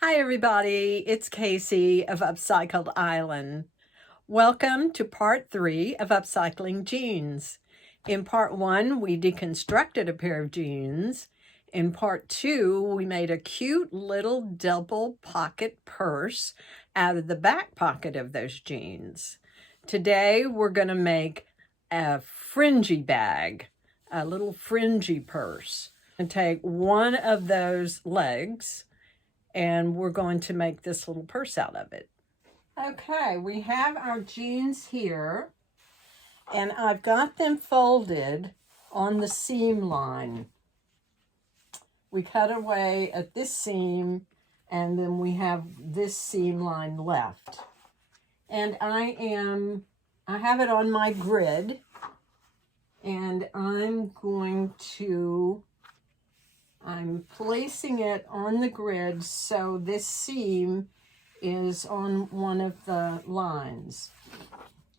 Hi everybody, it's Casey of Upcycled Island. Welcome to part 3 of Upcycling Jeans. In part 1, we deconstructed a pair of jeans. In part 2, we made a cute little double pocket purse out of the back pocket of those jeans. Today, we're going to make a fringy bag, a little fringy purse. And take one of those legs and we're going to make this little purse out of it. Okay, we have our jeans here, and I've got them folded on the seam line. We cut away at this seam, and then we have this seam line left. And I have it on my grid, and I'm placing it on the grid so this seam is on one of the lines.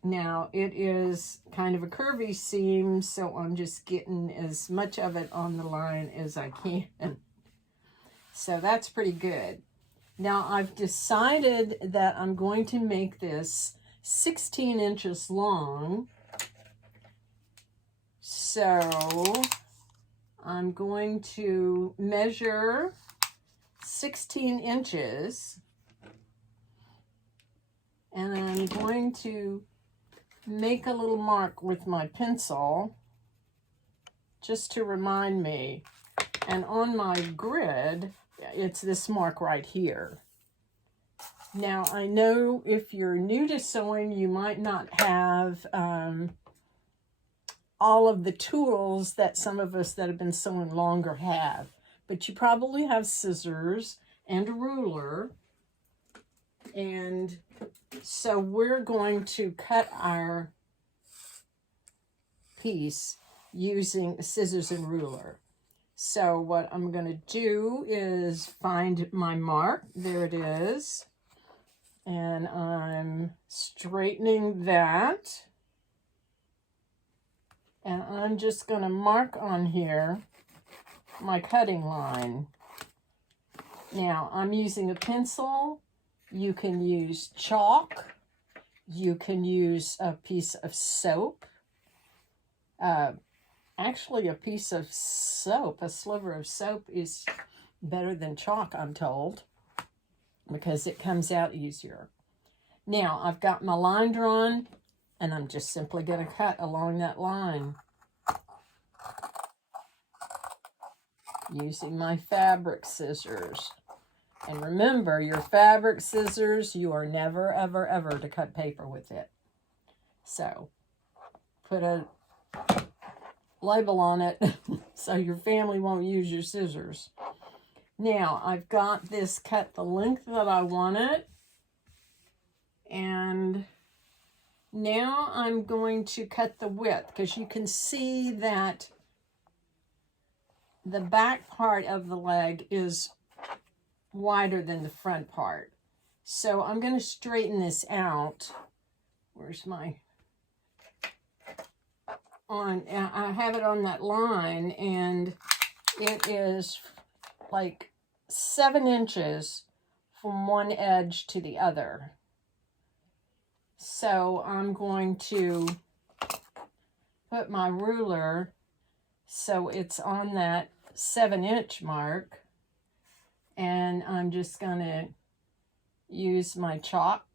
Now it is kind of a curvy seam, so I'm just getting as much of it on the line as I can. So that's pretty good. Now I've decided that I'm going to make this 16 inches long. So I'm going to measure 16 inches and I'm going to make a little mark with my pencil just to remind me. And on my grid, it's this mark right here. Now, I know if you're new to sewing, you might not have all of the tools that some of us that have been sewing longer have, but you probably have scissors and a ruler. And so we're going to cut our piece using scissors and ruler. So what I'm going to do is find my mark. There it is. And I'm straightening that. And I'm just going to mark on here my cutting line. Now, I'm using a pencil. You can use chalk. You can use a piece of soap. Actually, a piece of soap, a sliver of soap is better than chalk, I'm told, because it comes out easier. Now, I've got my line drawn, and I'm just simply going to cut along that line using my fabric scissors. And remember, your fabric scissors, you are never, ever, ever to cut paper with it. So, put a label on it so your family won't use your scissors. Now, I've got this cut the length that I want it. And now I'm going to cut the width, because you can see that the back part of the leg is wider than the front part. So I'm going to straighten this out. Where's my I have it on that line, and it is like 7 inches from one edge to the other. So I'm going to put my ruler so it's on that 7-inch mark, and I'm just going to use my chalk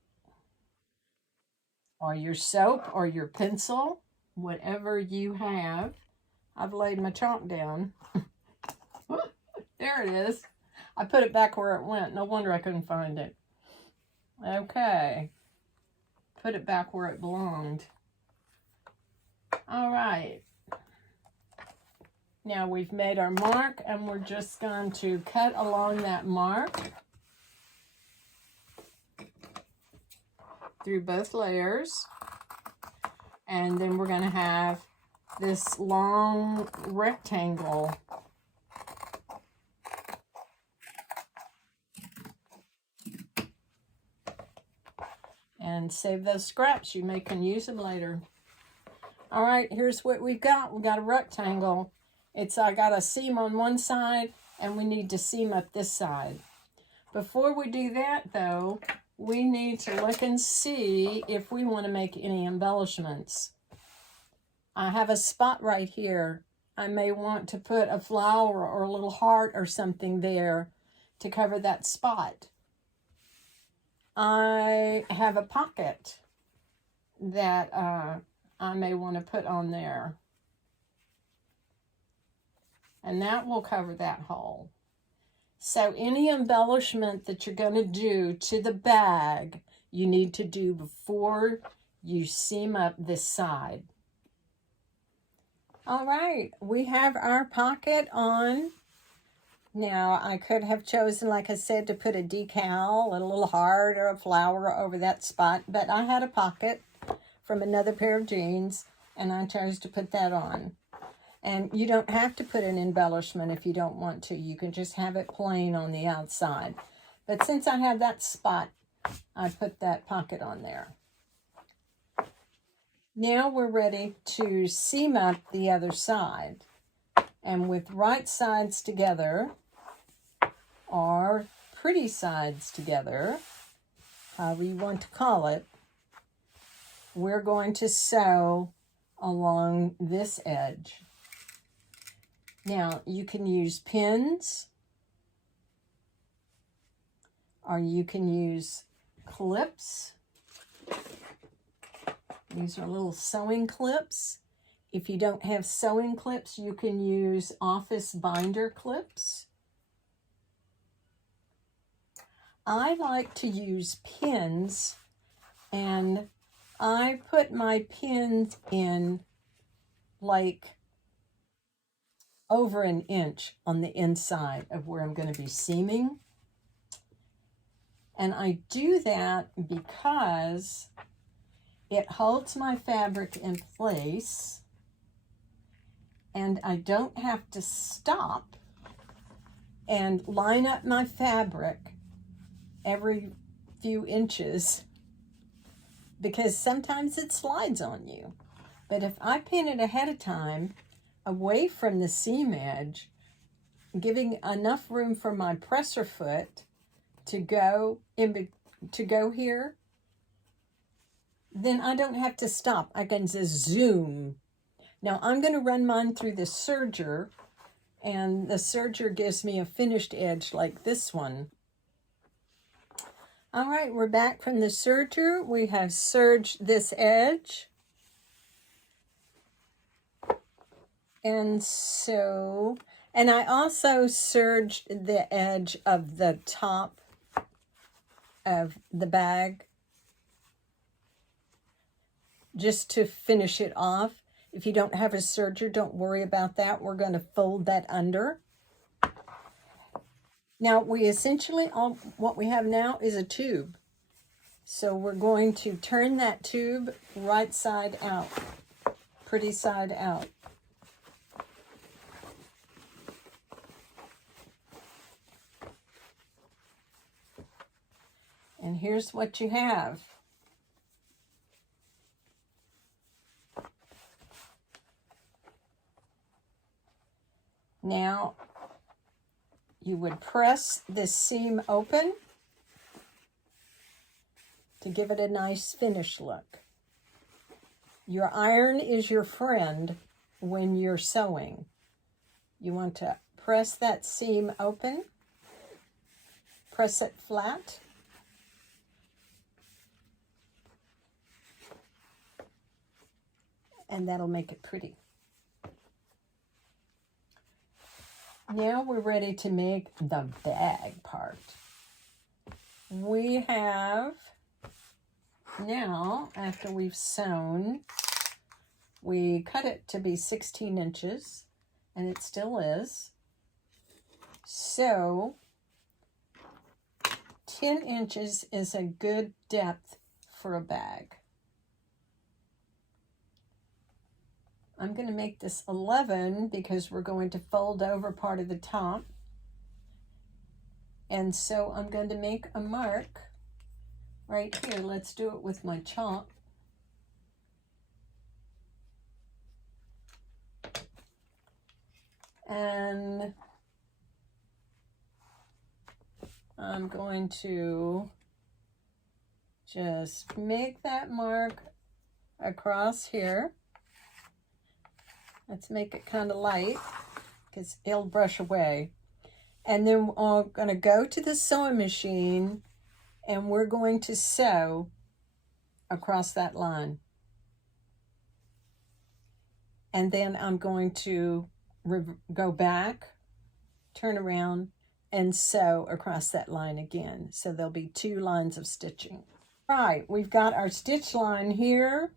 or your soap or your pencil, whatever you have. I've laid my chalk down. There it is. I put it back where it went. No wonder I couldn't find it. Okay. Put it back where it belonged. All right. Now we've made our mark, and we're just going to cut along that mark through both layers. And then we're going to have this long rectangle. And save those scraps. You can use them later. All right, here's what we've got. We've got a rectangle. I got a seam on one side, and we need to seam up this side. Before we do that, though, we need to look and see if we want to make any embellishments. I have a spot right here. I may want to put a flower or a little heart or something there to cover that spot. I have a pocket that I may want to put on there. And that will cover that hole. So any embellishment that you're going to do to the bag, you need to do before you seam up this side. All right, we have our pocket on. Now, I could have chosen, like I said, to put a decal, a little heart or a flower over that spot, but I had a pocket from another pair of jeans, and I chose to put that on. And you don't have to put an embellishment if you don't want to. You can just have it plain on the outside. But since I have that spot, I put that pocket on there. Now we're ready to seam up the other side. And with right sides together, or pretty sides together, however you want to call it, we're going to sew along this edge. Now, you can use pins, or you can use clips. These are little sewing clips. If you don't have sewing clips, you can use office binder clips. I like to use pins, and I put my pins in like over an inch on the inside of where I'm going to be seaming. And I do that because it holds my fabric in place, and I don't have to stop and line up my fabric every few inches, because sometimes it slides on you. But if I pin it ahead of time, away from the seam edge, giving enough room for my presser foot to go here, then I don't have to stop. I can just zoom. Now I'm going to run mine through the serger, and the serger gives me a finished edge like this one. All right, we're back from the serger. We have serged this edge. And I also serged the edge of the top of the bag just to finish it off. If you don't have a serger, don't worry about that. We're going to fold that under. Now, what we have now is a tube. So we're going to turn that tube right side out, pretty side out. And here's what you have. Now, you would press this seam open to give it a nice finish look. Your iron is your friend when you're sewing. You want to press that seam open, press it flat, and that'll make it pretty. Now we're ready to make the bag part. We have, now after we've sewn, we cut it to be 16 inches, and it still is. So 10 inches is a good depth for a bag. I'm going to make this 11 because we're going to fold over part of the top. And so I'm going to make a mark right here. Let's do it with my chalk. And I'm going to just make that mark across here. Let's make it kind of light because it'll brush away. And then we're going to go to the sewing machine and we're going to sew across that line. And then I'm going to go back, turn around, and sew across that line again. So there'll be 2 lines of stitching. All right, we've got our stitch line here.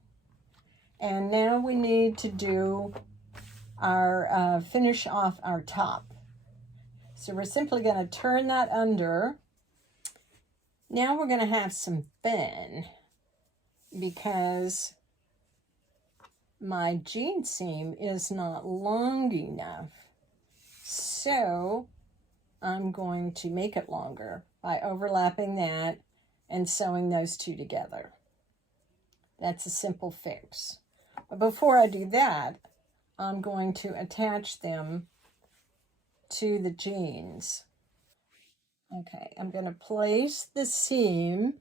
And now we need to do our finish off our top. So we're simply going to turn that under. Now we're going to have some fun because my jean seam is not long enough. So I'm going to make it longer by overlapping that and sewing those 2 together. That's a simple fix. But before I do that, I'm going to attach them to the jeans. Okay, I'm going to place the seam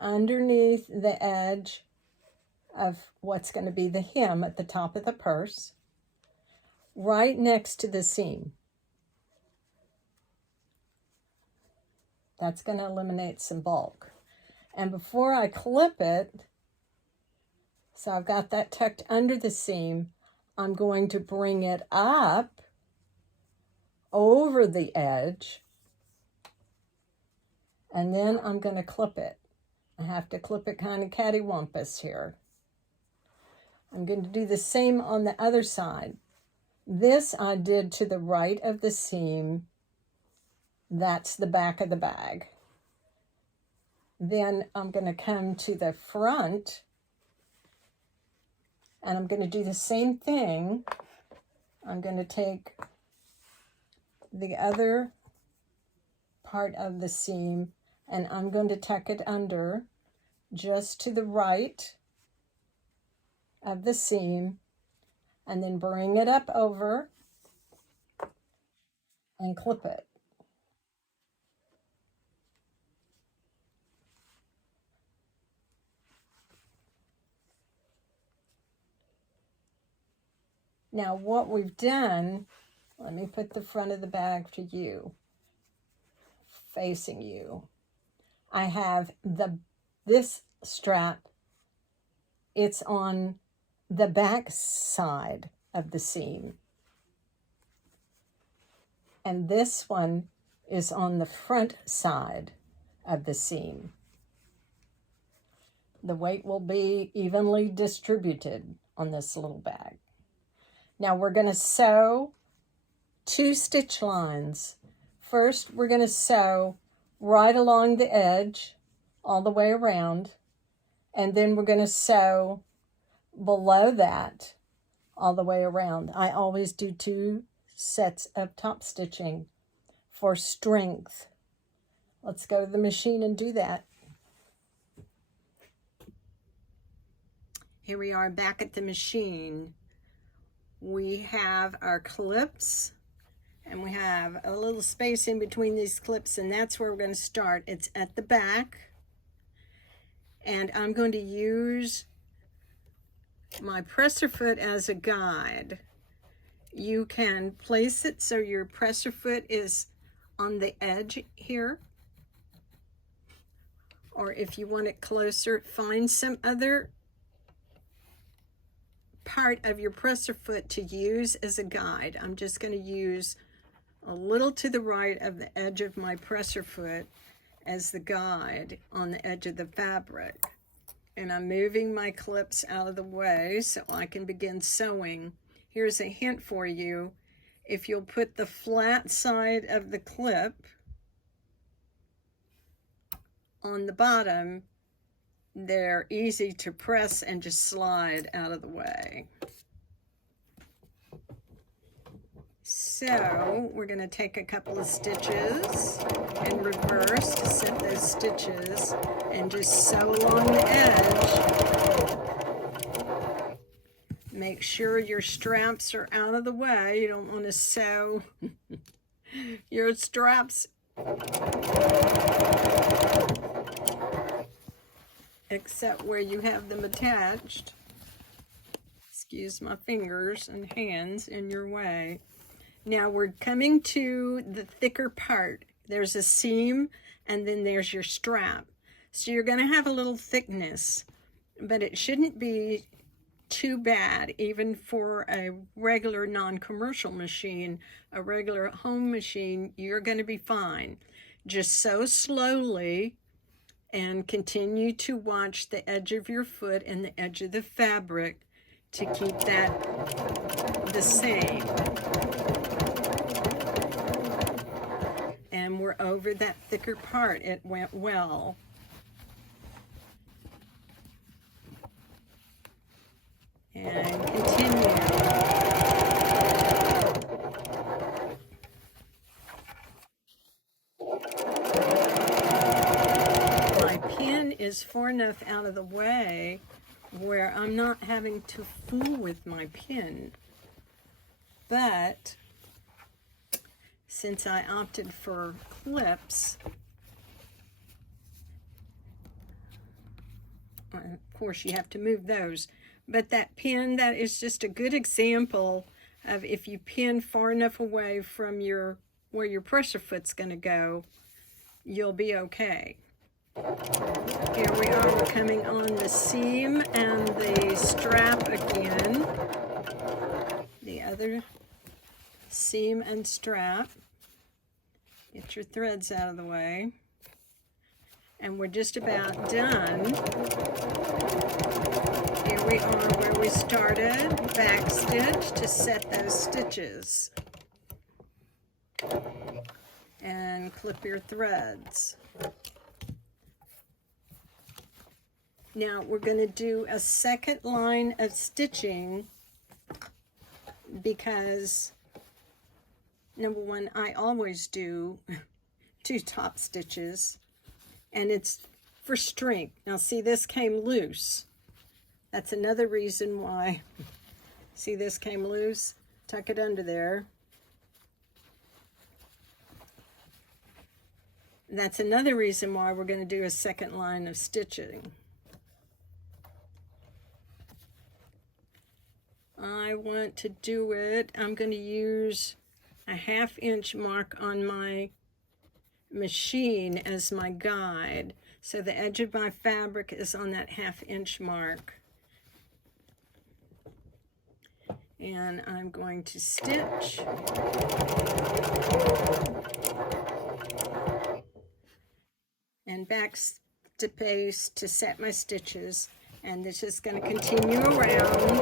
underneath the edge of what's going to be the hem at the top of the purse, right next to the seam. That's going to eliminate some bulk. And before I clip it, so I've got that tucked under the seam, I'm going to bring it up over the edge, and then I'm going to clip it. I have to clip it kind of cattywampus here. I'm going to do the same on the other side. This I did to the right of the seam. That's the back of the bag. Then I'm going to come to the front and I'm going to do the same thing. I'm going to take the other part of the seam and I'm going to tuck it under just to the right of the seam and then bring it up over and clip it. Now what we've done, let me put the front of the bag to you, facing you. I have this strap, it's on the back side of the seam. And this one is on the front side of the seam. The weight will be evenly distributed on this little bag. Now we're going to sew 2 stitch lines. First, we're going to sew right along the edge all the way around, and then we're going to sew below that all the way around. I always do 2 sets of top stitching for strength. Let's go to the machine and do that. Here we are back at the machine. We have our clips and we have a little space in between these clips, and that's where we're going to start. It's at the back, and I'm going to use my presser foot as a guide. You can place it so your presser foot is on the edge here, or if you want it closer, find some other part of your presser foot to use as a guide. I'm just going to use a little to the right of the edge of my presser foot as the guide on the edge of the fabric. And I'm moving my clips out of the way so I can begin sewing. Here's a hint for you. If you'll put the flat side of the clip on the bottom, they're easy to press and just slide out of the way. So we're going to take a couple of stitches in reverse to set those stitches and just sew along the edge. Make sure your straps are out of the way. You don't want to sew your straps, except where you have them attached. Excuse my fingers and hands in your way. Now we're coming to the thicker part. There's a seam and then there's your strap. So you're going to have a little thickness, but it shouldn't be too bad, even for a regular non-commercial machine. A regular home machine, you're going to be fine. Just sew slowly and continue to watch the edge of your foot and the edge of the fabric to keep that the same. And we're over that thicker part. It went well. And continue. My pin is far enough out of the way where I'm not having to fool with my pin. But since I opted for clips, of course you have to move those. But that pin, that is just a good example of if you pin far enough away from where your pressure foot's going to go, you'll be okay. Here we are, we're coming on the seam and the strap again. The other seam and strap. Get your threads out of the way. And we're just about done. Here we are where we started, back stitch to set those stitches. And clip your threads. Now we're going to do a second line of stitching because, number one, I always do 2 top stitches, and it's for strength. Now see, this came loose. That's another reason why. See, this came loose. Tuck it under there. That's another reason why we're going to do a second line of stitching. I want to do it. I'm going to use a 1/2 inch mark on my machine as my guide. So the edge of my fabric is on that 1/2 inch mark. And I'm going to stitch. And back space to set my stitches. And this is going to continue around,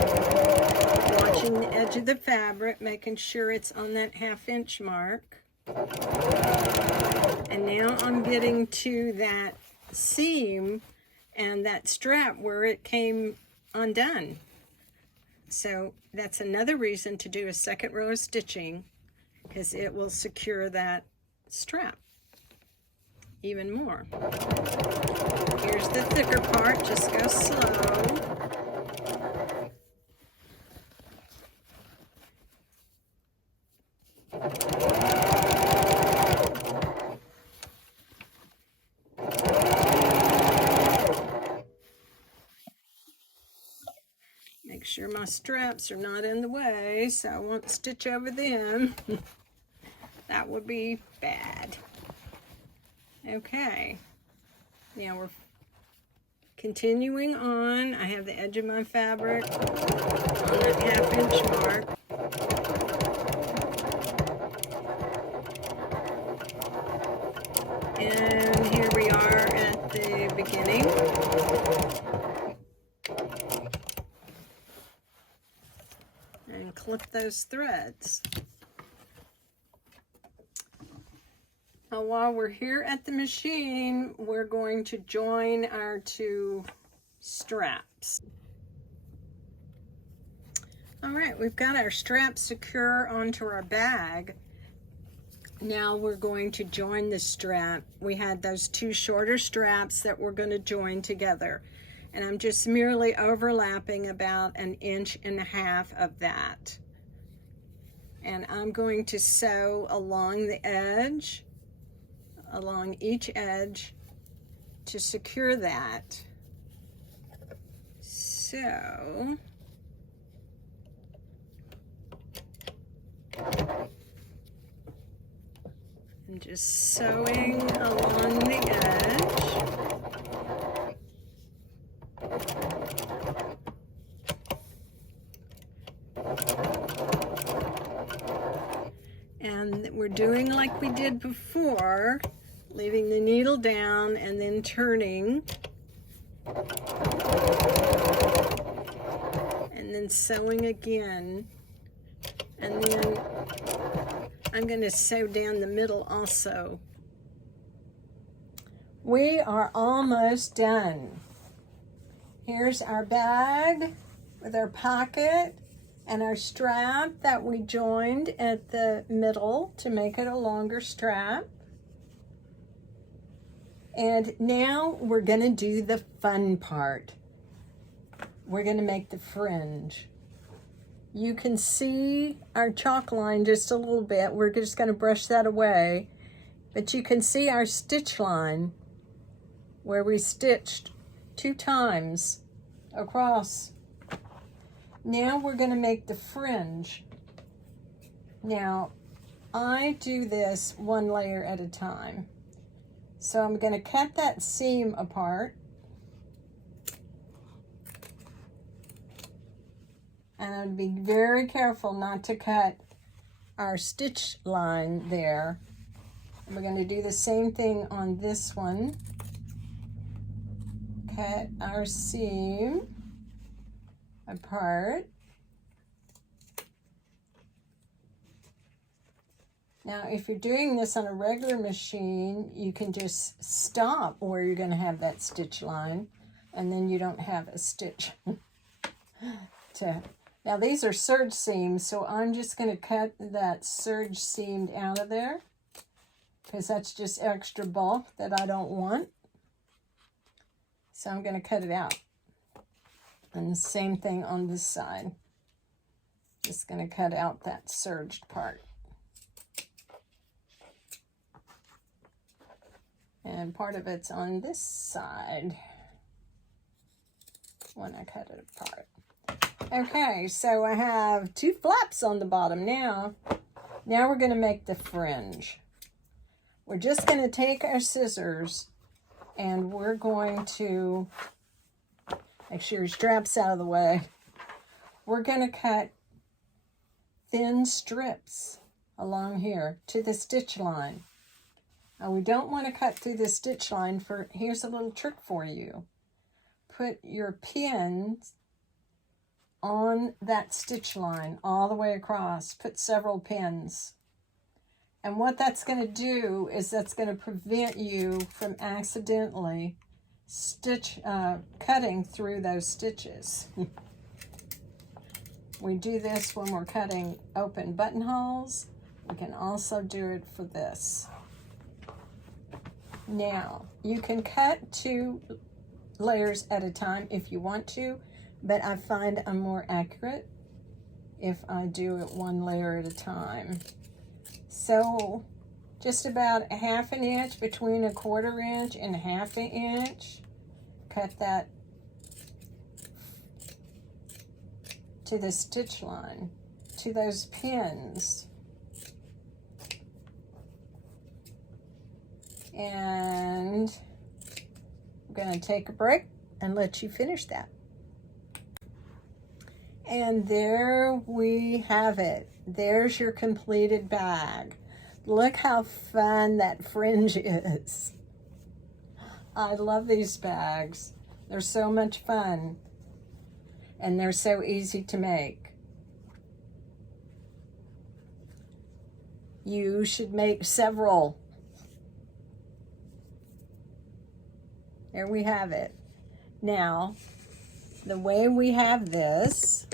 watching the edge of the fabric, making sure it's on that 1/2 inch mark. And now I'm getting to that seam and that strap where it came undone. So that's another reason to do a second row of stitching, because it will secure that strap even more. Here's the thicker part, just go slow. Make sure my straps are not in the way, so I won't stitch over them. That would be bad. Okay, now we're continuing on. I have the edge of my fabric on that 1/2 inch mark. And here we are at the beginning. And clip those threads. Now, while we're here at the machine, we're going to join our 2 straps. All right, we've got our straps secure onto our bag. Now we're going to join the strap. We had those 2 shorter straps that we're going to join together. And I'm just merely overlapping about 1.5 inches of that. And I'm going to sew along the edge, along each edge, to secure that. So I'm just sewing along the edge. And we're doing like we did before, leaving the needle down and then turning. And then sewing again. And then I'm going to sew down the middle also. We are almost done. Here's our bag with our pocket and our strap that we joined at the middle to make it a longer strap. And now we're going to do the fun part. We're going to make the fringe. You can see our chalk line just a little bit. We're just going to brush that away. But you can see our stitch line where we stitched 2 times across. Now we're going to make the fringe. Now, I do this 1 layer at a time. So I'm going to cut that seam apart. And I'd be very careful not to cut our stitch line there. And we're going to do the same thing on this one. Cut our seam apart. Now, if you're doing this on a regular machine, you can just stop where you're going to have that stitch line, and then you don't have a stitch to... Now, these are serge seams, so I'm just going to cut that serge seam out of there because that's just extra bulk that I don't want. So I'm going to cut it out. And the same thing on this side. Just going to cut out that serged part. And part of it's on this side when I cut it apart. Okay, so I have 2 flaps on the bottom now. Now we're going to make the fringe. We're just going to take our scissors and we're going to make sure your strap's out of the way. We're going to cut thin strips along here to the stitch line. Now we don't want to cut through the stitch line. Here's a little trick for you. Put your pins on that stitch line all the way across. Put several pins. And what that's going to do is that's going to prevent you from accidentally cutting through those stitches. We do this when we're cutting open buttonholes. We can also do it for this. Now, you can cut 2 layers at a time if you want to, but I find I'm more accurate if I do it 1 layer at a time. So just about 1/2 inch, between 1/4 inch and 1/2 inch. Cut that to the stitch line, to those pins. And I'm going to take a break and let you finish that. And there we have it. There's your completed bag. Look how fun that fringe is. I love these bags. They're so much fun. And they're so easy to make. You should make several. There we have it. Now, the way we have this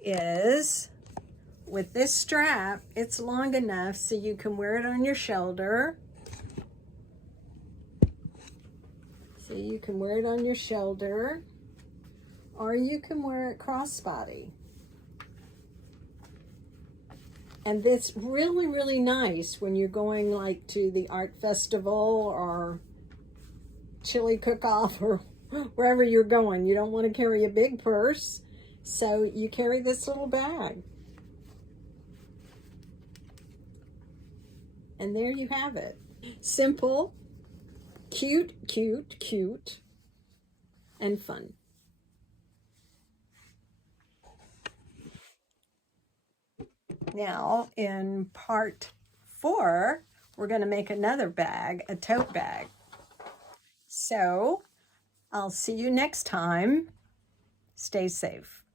is with this strap, it's long enough so you can wear it on your shoulder. So you can wear it on your shoulder, or you can wear it crossbody. And it's really, really nice when you're going like to the art festival or chili cook-off or wherever you're going. You don't want to carry a big purse, so you carry this little bag. And there you have it. Simple, cute, cute, cute, and fun. Now, in part 4, we're going to make another bag, a tote bag. So, I'll see you next time. Stay safe.